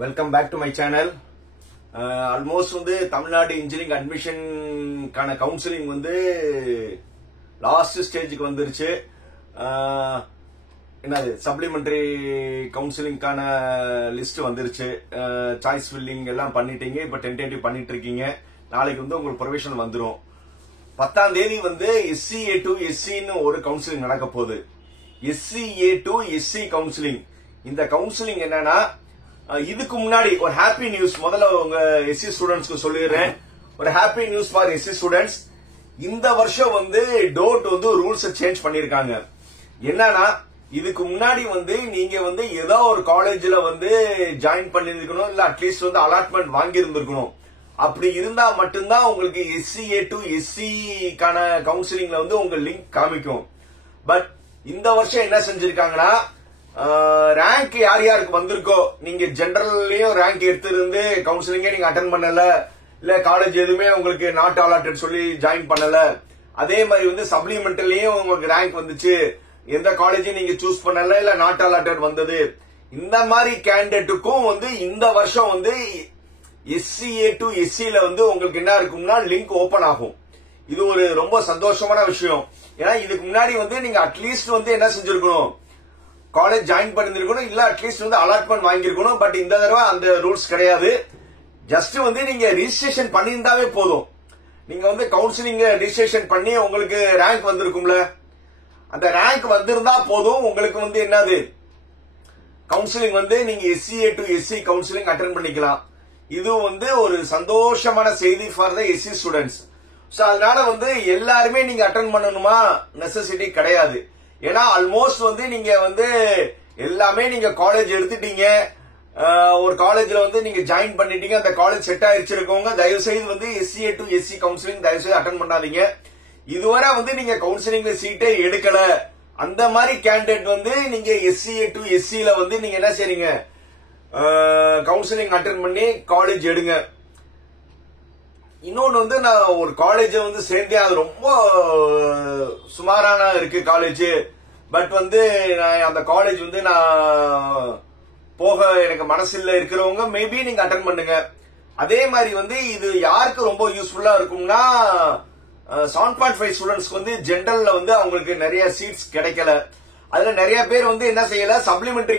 Welcome back to my channel. Almost Tamil Nadu engineering admission counselling last ஸ்டேஜுக்கு வந்துருச்சு. என்னது supplementary கவுன்சிலிங்கான லிஸ்ட் வந்துருச்சு. சாய்ஸ் ஃபில்லிங் எல்லாம் பண்ணிட்டீங்க. இப்ப டென்டேட்டிவ் பண்ணிட்டு இருக்கீங்க. நாளைக்கு உங்களுக்கு ப்ரொவிஷன் வந்துடும். 10ஆம் தேதி SCA to SCன்னு ஒரு கவுன்சிலிங் நடக்க போகுது. SCA to SC counselling. இந்த கவுன்சிலிங் என்னன்னா, இதுக்கு முன்னாடி ஒரு ஹாப்பி நியூஸ் முதல்ல உங்க SC ஸ்டூடெண்ட்ஸ்க்கு சொல்லிடுறேன். ஒரு happy news for SC students. இந்த வருஷம் டோட் ரூல்ஸ் சேஞ்ச் பண்ணிருக்காங்க. என்னன்னா, இதுக்கு முன்னாடி நீங்க ஏதோ ஒரு காலேஜ்ல ஜாயின் பண்ணிருக்கணும், இல்ல அட்லீஸ்ட் அலாட்மெண்ட் வாங்கி இருந்திருக்கணும். அப்படி இருந்தா மட்டும்தான் உங்களுக்கு SCA to SC கான கவுன்சிலிங்ல உங்க லிங்க் காமிக்கும். பட் இந்த வருஷம் என்ன செஞ்சிருக்காங்கன்னா, ரேங்க் யார் யாருக்கு வந்திருக்கோ, நீங்க ஜெனரல்லயும் ரேங்க் எடுத்திருந்து கவுன்சிலிங்கே நீங்க அட்டன் பண்ணல, இல்ல காலேஜ் எதுவுமே உங்களுக்கு நாட் அலாட்டட் சொல்லி ஜாயின் பண்ணல, அதே மாதிரி சப்ளிமெண்டரிலயும் உங்களுக்கு ரேங்க் வந்துச்சு, எந்த காலேஜையும் நீங்க சூஸ் பண்ணல, இல்ல நாட் அலாட்டட் வந்தது, இந்த மாதிரி கேண்டிடேட்டுக்கும் இந்த வருஷம் SCA to SCல உங்களுக்கு என்ன இருக்கும்னா லிங்க் ஓபன் ஆகும். இது ஒரு ரொம்ப சந்தோஷமான விஷயம். ஏன்னா இதுக்கு முன்னாடி நீங்க அட்லீஸ்ட் என்ன செஞ்சிருக்கணும், காலேஜ் ஜாயின் பண்ணிருக்கணும், இல்ல அட்லீஸ்ட் அலாட்மெண்ட் வாங்கிருக்கணும். பட் இந்த தடவை அந்த ரூல்ஸ் கிடையாது. ஜஸ்ட் நீங்க ரிஜிஸ்ட்ரேஷன் பண்ணியிருந்தாவே போதும். நீங்க கவுன்சிலிங் ரிஜிஸ்ட்ரேஷன் பண்ணி உங்களுக்கு ரேங்க் வந்திருக்கும்ல, அந்த ரேங்க் வந்திருந்தா போதும். உங்களுக்கு என்னது கவுன்சிலிங் நீங்க SCA to SC counselling attend பண்ணிக்கலாம். இது ஒரு சந்தோஷமான செய்தி for the SC students. So அதனால எல்லாருமே நீங்க அட்டெண்ட் பண்ணணுமா நெசசிட்டி கிடையாது. ஏன்னா ஆல்மோஸ்ட் நீங்க எல்லாமே நீங்க காலேஜ் எடுத்துட்டீங்க, ஒரு காலேஜ்ல நீங்க ஜாயின் பண்ணிட்டீங்க, அந்த காலேஜ் செட் ஆயிருச்சு இருக்கவங்க தயவு செய்து SCA to SC கவுன்சிலிங் தயவு செய்து அட்டெண்ட் பண்ணாதீங்க. இதுவரை நீங்க கவுன்சிலிங்ல சீட்டே எடுக்கல, அந்த மாதிரி கேண்டிடேட் நீங்க SCA to SCல நீங்க என்ன செய்றீங்க, கவுன்சிலிங் அட்டெண்ட் பண்ணி காலேஜ் எடுங்க. இன்னொன்னு நான் ஒரு காலேஜ் சேர்ந்தேன், அது ரொம்ப சுமாரான இருக்கு காலேஜ். பட் அந்த காலேஜ் நான் போக எனக்கு மனசில்ல இருக்கிறவங்க மேபி நீங்க அட்டெண்ட் பண்ணுங்க. அதே மாதிரி இது யாருக்கு ரொம்ப யூஸ்ஃபுல்லா இருக்கும்னா, 7.5 ஸ்டூடெண்ட்ஸ்க்கு ஜெனரல்ல அவங்களுக்கு நிறைய சீட்ஸ் கிடைக்கல. அதுல நிறைய பேர் என்ன செய்யல, சப்ளிமெண்டரி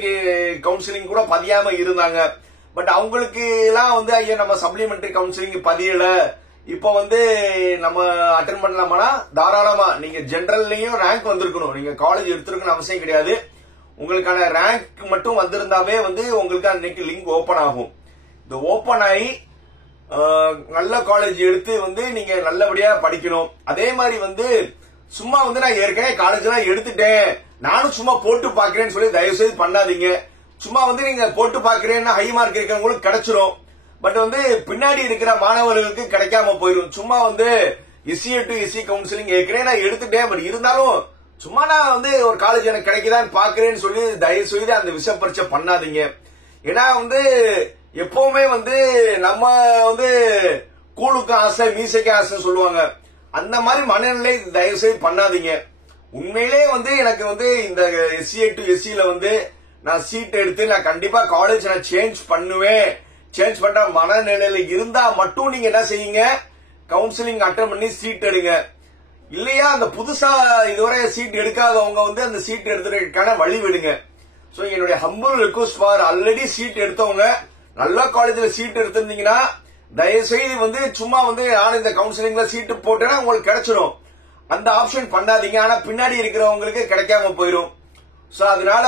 கவுன்சிலிங் கூட பதியாம இருந்தாங்க. பட் அவங்களுக்கு எல்லாம் ஐயா நம்ம சப்ளிமெண்டரி கவுன்சிலிங் பதியல, இப்ப நம்ம அட்டெண்ட் பண்ணலாமா, தாராளமா நீங்க ஜெனரல்லையும் ரேங்க் வந்திருக்கணும், நீங்க காலேஜ் எடுத்திருக்கணும் அவசியம் கிடையாது. உங்களுக்கான ரேங்க் மட்டும் வந்திருந்தாவே உங்களுக்கு அன்னைக்கு லிங்க் ஓபன் ஆகும். இந்த ஓபன் ஆகி நல்ல காலேஜ் எடுத்து நீங்க நல்லபடியா படிக்கணும். அதே மாதிரி சும்மா நான் ஏற்கனவே காலேஜ் எல்லாம் எடுத்துட்டேன், நானும் சும்மா போட்டு பாக்குறேன்னு சொல்லி தயவு செய்து பண்ணாதீங்க. சும்மா நீங்க போட்டு பாக்குறேன்னா ஹை மார்க் இருக்கிறவங்களுக்கு கிடைச்சிரும். பட் பின்னாடி இருக்கிற மாணவர்களுக்கு கிடைக்காம போயிடும். சும்மா SCA to SC கவுன்சிலிங் ஏற்கனவே நான் எடுத்துட்டேன், பட் இருந்தாலும் சும்மா நான் ஒரு காலேஜ் எனக்கு கிடைக்குதான்னு பாக்குறேன்னு சொல்லி தயவு செய்து அந்த விஷ பரீட்சை பண்ணாதீங்க. ஏன்னா எப்பவுமே நம்ம கூழுக்கு ஆசை மீசைக்கு ஆசை சொல்லுவாங்க, அந்த மாதிரி மனநிலை தயவு செய்து பண்ணாதீங்க. உண்மையிலே எனக்கு இந்த SCA to SCல நான் சீட் எடுத்து நான் கண்டிப்பா காலேஜ் நான் சேஞ்ச் பண்ணுவேன், சேஞ்ச் பண்ற மனநிலையில இருந்தா மட்டும் நீங்க என்ன செய்யுங்க, கவுன்சிலிங் அட்டெண்ட் பண்ணி சீட் எடுங்க. இல்லையா அந்த புதுசா இதுவரை சீட் எடுக்காதவங்க அந்த சீட் எடுத்துறதுக்கான வழி விடுங்க. சோ என்னுடைய humble request for already seat எடுத்தவங்க, நல்ல காலேஜ்ல சீட் எடுத்திருந்தீங்கன்னா தயவு செய்து சும்மா நான் இந்த கவுன்சிலிங்ல சீட்டு போட்டேன்னா உங்களுக்கு கிடைச்சிடும், அந்த ஆப்ஷன் பண்ணாதீங்க. ஆனா பின்னாடி இருக்கிறவங்களுக்கு கிடைக்காம போயிடும். சோ அதனால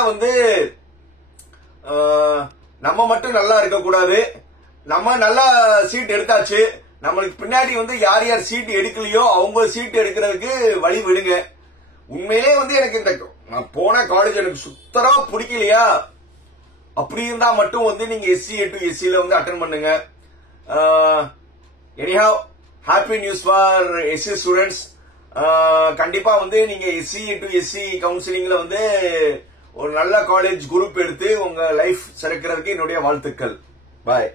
நம்ம மட்டும் நல்லா இருக்க கூடாது. நம்ம நல்லா சீட் எடுத்தாச்சு, நம்மளுக்கு பின்னாடி யார் யார் சீட் எடுக்கலையோ அவங்க சீட் எடுக்கிறதுக்கு வழி விடுங்க. உண்மையிலே எனக்கு இந்த நான் போன காலேஜ் எனக்கு சுத்தரா பிடிக்கலையா, அப்படி இருந்தா மட்டும் நீங்க SCA to SCல அட்டெண்ட் பண்ணுங்க. Anyhow happy news for SC students. கண்டிப்பா நீங்க SCA to SC கவுன்சிலிங்ல ஒரு நல்ல காலேஜ் குரூப் எடுத்து உங்க லைஃப் சிறக்கிறதுக்கு என்னுடைய வாழ்த்துக்கள். பாய்.